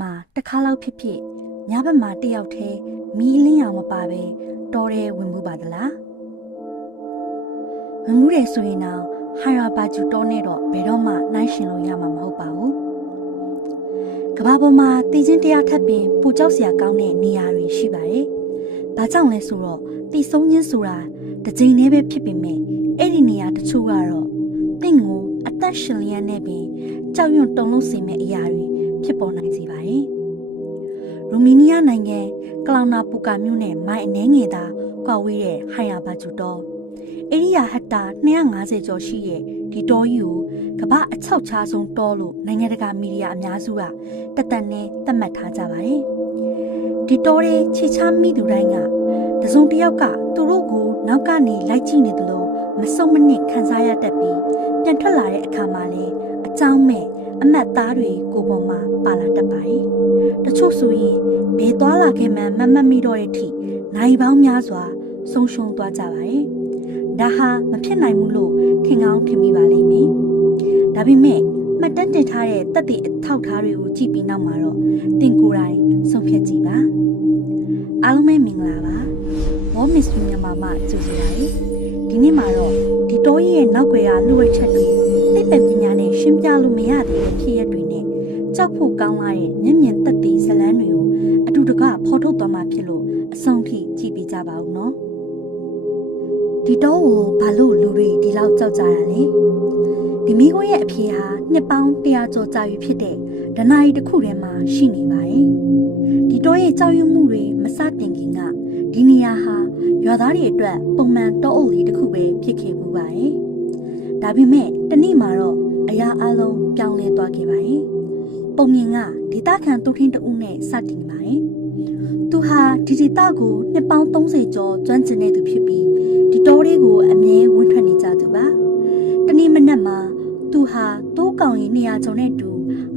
မှာတစ်ခါလောက်ဖြစ်ဖြစ်ညဘက်မှာတယောက်တည်းမီးလင်းအောင်မပါပဲတော်ရဲဝင်မှုပါသလားဝင်မှုတယ်ဆိုရင်တော့ဟိုင်ရာဘာဂျူတော်နဲ့တော့ဘယ်တော့မှနှိုင်းရှင်လို့ရမှာမဟုတ်ပါဘူးကမ္ဘာပေါ်မှာတည်ခြင်းတရားထပ်ပင်ပူကြောက်စရာကောင်းတဲ့နေရာတွေရှိပါတယ်ဘာကြောင့်လဲဆိုတော့တည်ဆုံးခြင်းဆိုတာတစ်ချိန်တည်းပဲဖြစ်ပေမဲ့အဲ့ဒီနေရာတချို့ကတော့တင့်ကိုအသက်ရှင်လျက်နဲ့ပင်ကြောက်ရွံ့တုန်လှုပ်စေမယ့်အရာတွေဖြစ်ပေါ်နိုင်စေပါတယ်။ရူမီနီးယားနိုင်ငံကလောင်နာပူကာမြို့နယ်မိုင်အနှဲငယ်သာကွာဝေးတဲ့ဟိုင်ယာဘာဂျူတော်ဧရိယာဟက်တာ250ကျော်ရှိတဲ့ဒီတောကြီးကိုကမ္ဘာအချောက်ချားဆုံးတောလို့နိုင်ငံတကာမီဒီယာအများစုကတသက်နဲ့သတ်မှတ်ထားကြပါတယ်။ဒီတောရဲ့ခြေချမိသူတိုင်းကတစုံတစ်ယောက်ကသူတို့ကိုနောက်ကနေလိုက်ကြည့်နေတယ်လို့မစုံမနစ်ခံစားရတတ်ပြီးပြန်ထွက်လာတဲ့အခါမှာလည်းအကြောင်းမဲ့အမတ်သားတွေကိုပေါ်မှာပါလာတတ်ပါတယ်။တချို့ဆိုရင်ဘယ်သွားလာခဲ့မှမမှတ်မိတော့တဲ့အထိနိုင်ပေါင်းများစွာဆုံးရှုံးသွားကြပါတယ်။ဒါဟာမဖြစ်နိုင်ဘူးလို့ထင်ကောင်းထင်မိပါလိမ့်မယ်။ဒါပေမဲ့မှတ်တမ်းတင်ထားတဲ့သက်သေအထောက်အထားတွေကိုကြည့်ပြီးနောက်မှာတော့တင်ကိုယ်တိုင်ဆုံးဖြတ်ကြည့်ပါ။အားလုံးပဲမင်္ဂလာပါ။ War Mystery မြန်မာမှာကြိုဆိုပါရစေ။ဒီနေ့မှာတော့ဒီတောကြီးရဲ့နောက်ွယ်ကလူဝဲချက်တွေသိပ္ပံပညာနဲ့ရှင်းပြလို့မရသေးတဲ့ဖြစ်ရပ်တွေနဲ့ကြောက်ဖို့ကောင်းလာတဲ့မျက်မြင်သက်သေဇာတ်လမ်းတွေကိုအတူတကဖော်ထုတ်သွားမှာဖြစ်လို့အဆုံးထိကြည့်ပေးကြပါဦးနော်ဒီတောကိုဘာလို့လူတွေဒီလောက်ကြောက်ကြတာလဲဒီမိခိုးရဲ့အဖေဟာနှစ်ပေါင်း100ကျော်ကြာပြီဖြစ်တဲ့ဒနာရီတစ်ခုထဲမှာရှိနေပါတယ်ဒီတောရဲ့ကြောက်ရွံ့မှုတွေမစတင်ခင်ကဒီနေရာဟာရွာသားတွေအတွက်ပုံမှန်တောအုပ်လေးတစ်ခုပဲဖြစ်ခဲ့မှုပါတယ်ဒါပေမဲ့တနေ့မှာတော့အရာအလုံးပြောင်းလဲသွားခဲ့ပါတယ်ပုံမြင်ကဒေသခံတူထင်းတဦးနဲ့စတင်ပါတယ်သူဟာဒီဒေသကိုနှစ်ပေါင်း30ကျော်ကျွမ်းကျင်နေသူဖြစ်ပြီးဒီတောလေးကိုအမြဲဝင်ထွက်နေကြသူပါတနေ့မနက်မှာသူဟာတိုးကောင်ရင်200ကျော်နဲ့တူ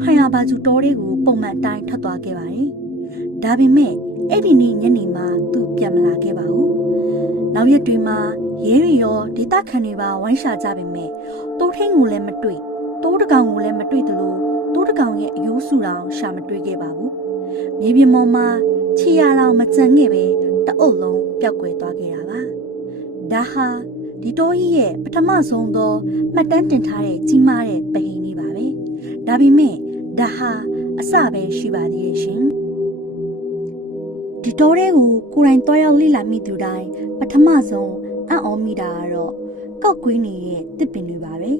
ဟိုင်ယာဘာဂျူတောလေးကိုပုံမှန်တိုင်းထွက်သွားခဲ့ပါတယ်ဒါပေမဲ့အဲ့ဒီနေ့ညနေမှာသူပြန်မလာခဲ့ပါဘူးနောက်ရက်တွေမှာရဲတွေရောဒေသခံတွေပါဝိုင်းရှာကြပေမဲ့တိုးထင်းကိုလည်းမတွေ့တိုးတကောင်ကိုလည်းမတွေ့သလိုတိုးတကောင်ရဲ့အယိုးစုတောင်ရှာမတွေ့ခဲ့ပါဘူးမြေပြင်ပေါ်မှာခြေရအောင်မကြံခဲ့ပဲတအုပ်လုံးပျောက်ကွယ်သွားခဲ့တာပါဒါဟာဒီတောကြီးရဲ့ပထမဆုံးသောမှတ်တမ်းတင်ထားတဲ့ကြီးမားတဲ့ပဟိန်းလေးပါပဲဒါပေမဲ့ဒါဟာအစပဲရှိပါသေးရဲ့ရှင်ဒီတောတွေကိုကိုယ်တိုင်တွားရောက်လေ့လာမိသူတိုင်းပထမဆုံးအံ့ဩမိတာကတော့ကောက်ကွေးနေတဲ့တစ်ပင်တွေပါပဲ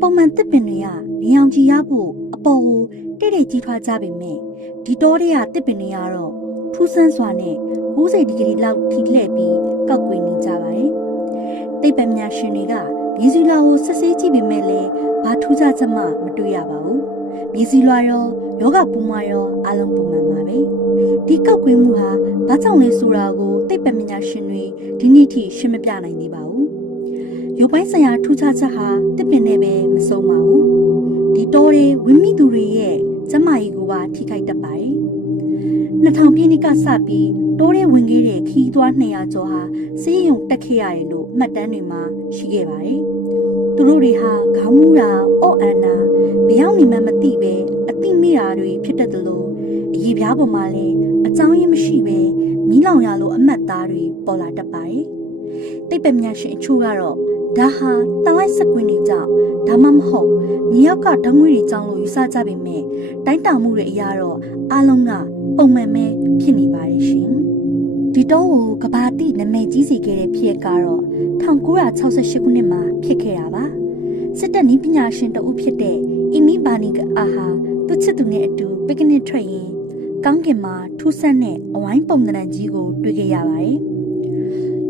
ပုံမှန်တစ်ပင်တွေကနေအောင်ကြည့်ရဖို့အပေါ်ကိုတိတ်တိတ်ကြီးထွားကြပေမဲ့ဒီတောတွေကတစ်ပင်တွေကတော့ထူးဆန်းစွာနဲ့90ဒီဂရီလောက်ထိလှည့်ပြီးကောက်ကွေးနေကြပါတယ်သိပ္ပံပညာရှင်တွေကမြေစီလွာကိုစစ်ဆေးကြည့်ပေမဲ့လည်းဘာထူးခြားချက်မှမတွေ့ရပါဘူးမြေစီလွာရောယောဂပူမရောအလုံးပုံမှန်ပါပဲဒီကောက်ကွေးမှုဟာဘာကြောင့်လဲဆိုတာကိုသိပ္ပံပညာရှင်တွေဒီနေ့ထိရှင်းမပြနိုင်သေးပါဘူးရုပ်ပိုင်းဆိုင်ရာထူးခြားချက်ဟာတစ်ပင်နဲ့ပဲမဆုံးပါဘူးဒီတောတွေဝင်းမိသူတွေရဲ့ကျမကြီးကိုပါထိခိုက်တတ်ပါတယ်2000ပြည့်နှစ်ကစပြီးတောတွေဝင်ခဲ့တဲ့ခီးသွွား200ကျော်ဟာစေးရုံတက်ခဲ့ရတယ်လို့မှတ်တမ်းတွေမှာရှိခဲ့ပါတယ်သူတို့တွေဟာခေါင်းမူတာအော့အန်နာဘယ်ရောက်နေမှမသိပဲအသိမိတာတွေဖြစ်တတ်တယ်လို့အရေးပြားပေါ်မှာလည်းအကြောင်းရင်းမရှိပဲမီးလောင်ရလို့အမတ်သားတွေပေါ်လာတတ်ပါတယ်သိပ္ပံပညာရှင်အချို့ကတော့ဒါဟာတလိုက်စကွင်းတွေကြောင့်ဒါမှမဟုတ်မြေရောက်ကဓာတ်ငွေ့တွေကြောင့်လို့ယူဆကြပေမဲ့တိုင်းတာမှုတွေအရတော့အားလုံးကပုံမှန်ပဲဖြစ်နေပါတယ်ရှင်ဒီတော့ကဘာတိနာမည်ကြီးစီခဲ့တဲ့ဖြစ်ရပ်ကတော့1968ခုနှစ်မှာဖြစ်ခဲ့တာပါစစ်တပ်နည်းပညာရှင်တဦးဖြစ်တဲ့အီမီဘာနီကအာဟာသူ့ချစ်သူနဲ့အတူပစ်ကနစ်ထွက်ရင်ကောင်းကင်မှာထူးဆန်းတဲ့အဝိုင်းပုံသဏ္ဍာန်ကြီးကိုတွေ့ခဲ့ရပါတယ်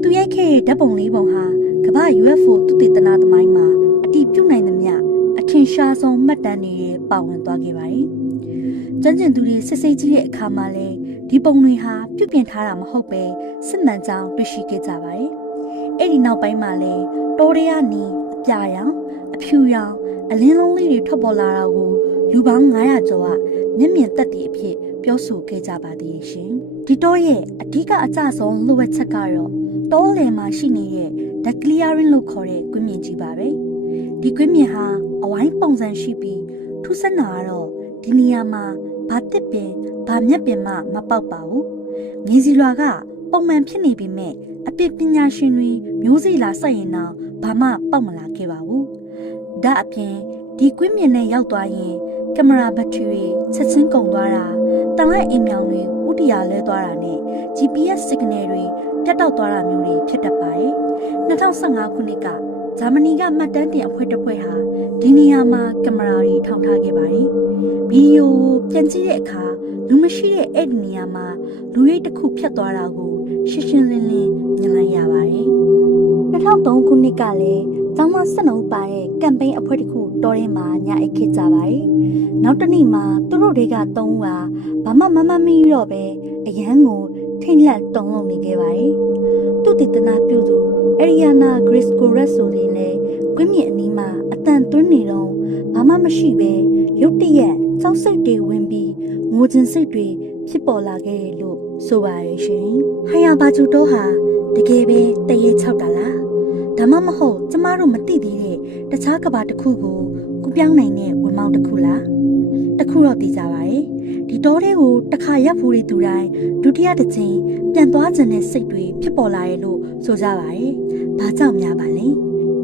သူရိုက်ခဲ့တဲ့ဓာတ်ပုံလေးပုံဟာကမ္ဘာ UFO သုတေသနသမိုင်းမှာအတည်ပြုနိုင်သမျှအထင်ရှားဆုံးမှတ်တမ်းတွေပါဝင်သွားခဲ့ပါတယ်။ကျွမ်းကျင်သူတွေစစ်ဆေးကြည့်တဲ့အခါမှာလည်းဒီပုံတွေဟာပြုပြင်ထားတာမဟုတ်ပဲစစ်မှန်ကြောင်းတွေ့ရှိခဲ့ကြပါတယ်။အဲ့ဒီနောက်ပိုင်းမှာလည်းတောတွေကနေအပြာရောင်အဖြူရောင်အလင်းလုံးလေးတွေထွက်ပေါ်လာတာကိုလူပေါင်း900ကျော်ကမျက်မြင်သက်သေအဖြစ်ပြောဆိုခဲ့ကြပါသေးတယ်ရှင်။ဒီတောရဲ့အဓိကအကျဆုံးလိုအပ်ချက်ကတော့တောလယ်မှာရှိနေတဲ့The clearing လို့ခေါ်တဲ့ကွင်းမြင့်ကြီးပါပဲဒီကွင်းမြင့်ဟာအဝိုင်းပုံစံရှိပြီးထူးဆန်းတာကတော့ဒီနေရာမှာ ဘာတစ်ပင်ဘာမျက်ပင်မှမပေါက်ပါဘူး။မြေစီလွာကပုံမှန်ဖြစ်နေပေမဲ့အပစ်ပညာရှင်တွေမျိုးစိလာစိုက်ရင်တော့ဘာမှပေါက်မလာခဲ့ပါဘူး။ဒါအပြင်ဒီကွင်းမြင်နဲ့ရောက်သွားရင်ကင်မရာဘက်ထရီချက်ချင်းကုန်သွားတာတန်လိုက်အိမ်မြောင်တွေဥတီယာလဲသွားတာနဲ့ GPS signal တွေပြတ်တောက်သွားတာမျိုးတွေဖြစ်တတ်ပါတယ်။2015ခုနှစ်ကဂျာမနီကမှတ်တမ်းတင်အဖွဲ့တစ်ဖွဲ့ဟာဒီနေရာမှာကင်မရာတွေထောင်ထားခဲ့ပါတယ်။ဗီဒီယိုကိုပြန်ကြည့်တဲ့အခါလူမရှိတဲ့အဲ့ဒီနေရာမှာလူရိတ်တစ်ခုဖြတ်သွားတာကိုရှင်းရှင်းလင်းလင်းမြင်လိုက်ရပါတယ်။2003ခုနှစ်ကလည်းကျောင်းမ12ဦးပါတဲ့ကမ်ပိန်းအဖွဲ့တစ်ခုတော်ထဲမှာညအိတ်ခဲ့ကြပါတယ်။နောက်တစ်နေ့မှာသူတို့တွေက3ဦးဟာဘာမှမမီတော့ပဲအရန်ကိုထိတ်လန့်တုန်လှုပ်နေခဲ့ပါတယ်။သူတည်တနာပြုသူအရီယာနာဂရစ်ကိုရက်ဆိုရင်လည်းကွင်းမြင့်အနီးမှာအတန်သွင်းနေတော့ဘာမှမရှိပဲရုတ်တရက်ကြောက်စိတ်တွေဝင်ပြီးငိုခြင်းစိတ်တွေဖြစ်ပေါ်လာခဲ့တယ်လို့ဆိုပါရရှင်။ဟယာဘာဂျူတိုဟာတကယ်ပဲတရေ6တာလားဒါမှမဟုတ်ကျမတို့မသိသေးတဲ့တခြားကဘာတစ်ခုကိုကူပြောင်းနိုင်တဲ့ဝင်မောင်းတစ်ခုလားတခုတော့သိကြပါရဲ့ဒီတောထဲကိုတစ်ခါရပ်ဖို့တွေသူတိုင်းဒုတိယတစ်ချိန်ပြန်သွားခြင်းနဲ့စိတ်တွေဖြစ်ပေါ်လာရဲ့လို့ဆိုကြပါရဲ့ဘာကြောင့်များပါလဲ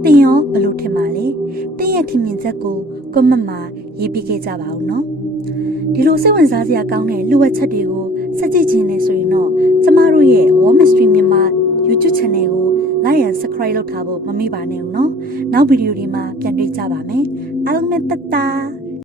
တင်ရောဘလို့ထင်ပါလဲတင်ရဲ့ထင်မြင်ချက်ကိုကွန်မန့်မှာရေးပြခဲ့ကြပါဦးနော်ဒီလိုစိတ်ဝင်စားစရာကောင်းတဲ့လူဝက်ချက်တွေကိုစက်ကြည့်ခြင်းနဲ့ဆိုရင်တော့ကျမတို့ရဲ့ War Mystery မြန်မာ YouTube channel ကို like and subscribe လုပ်ထားဖို့မမေ့ပါနဲ့ဦးနော်နောက်ဗီဒီယိုဒီမှာပြန်တွေ့ကြပါမယ်အားလုံးပဲတတ်တာ